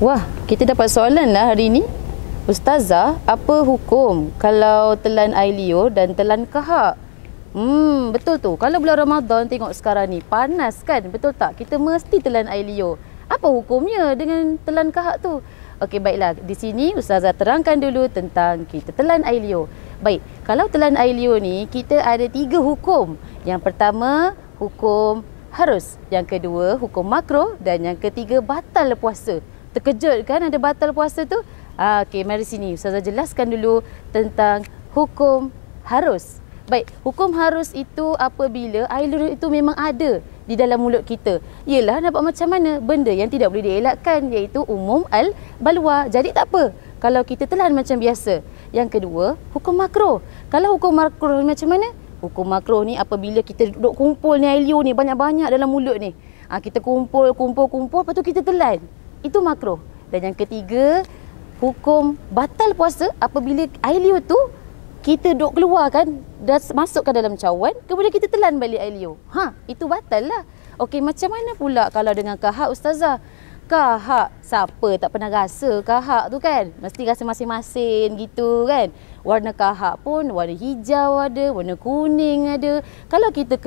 Wah, kita dapat soalan lah hari ini. Ustazah, apa hukum kalau telan air liur dan telan kahak? Betul tu. Kalau bulan Ramadan tengok sekarang ni panas kan? Betul tak? Kita mesti telan air liur. Apa hukumnya dengan telan kahak tu? Okey, baiklah. Di sini Ustazah terangkan dulu tentang kita telan air liur. Baik, kalau telan air liur ni kita ada 3 hukum. Yang pertama, hukum harus. Yang kedua, hukum makruh. Dan yang ketiga, batal puasa. Terkejut kan ada batal puasa tu? Okey, mari sini Ustazah jelaskan dulu tentang hukum harus. Baik, hukum harus itu apabila air liur itu memang ada di dalam mulut kita. Yelah, nak buat macam mana? Benda yang tidak boleh dielakkan, iaitu umum al-balwa. Jadi tak apa kalau kita telan macam biasa. Yang kedua, hukum makruh. Kalau hukum makruh macam mana? Hukum makruh ni apabila kita duduk kumpul ni air liur ni banyak-banyak dalam mulut ni. Kita kumpul, lepas tu kita telan. Itu makruh. Dan yang ketiga, hukum batal puasa apabila air liur tu kita duk keluarkan dan masukkan dalam cawan, kemudian kita telan balik air liur. Itu batal lah. Okey, macam mana pula kalau dengan kahak, Ustazah? Kahak, siapa tak pernah rasa kahak tu kan? Mesti rasa masing-masing gitu kan? Warna kahak pun warna hijau ada, warna kuning ada. Kalau kita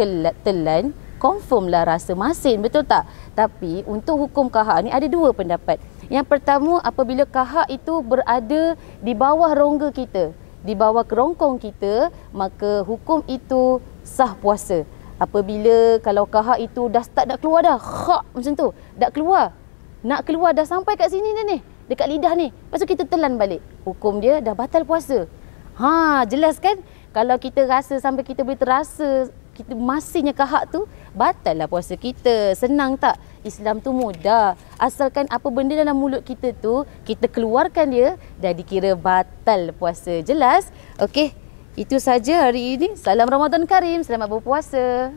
telan, confirm lah rasa masin, betul tak? Tapi untuk hukum kahak ni ada 2 pendapat. Yang pertama, apabila kahak itu berada di bawah rongga kita, di bawah kerongkong kita, maka hukum itu sah puasa. Apabila kalau kahak itu dah start nak keluar dah, macam tu, dah keluar. Nak keluar dah sampai kat sini dah ni, dekat lidah ni. Lepas tu kita telan balik. Hukum dia dah batal puasa. Jelas kan? Kalau kita rasa sampai kita boleh terasa kita masinnya kahak tu, batal lah puasa kita. Senang tak? Islam tu mudah. Asalkan apa benda dalam mulut kita tu, kita keluarkan dia, dah dikira batal puasa. Jelas? Okey, itu saja hari ini. Salam Ramadan Karim. Selamat berpuasa.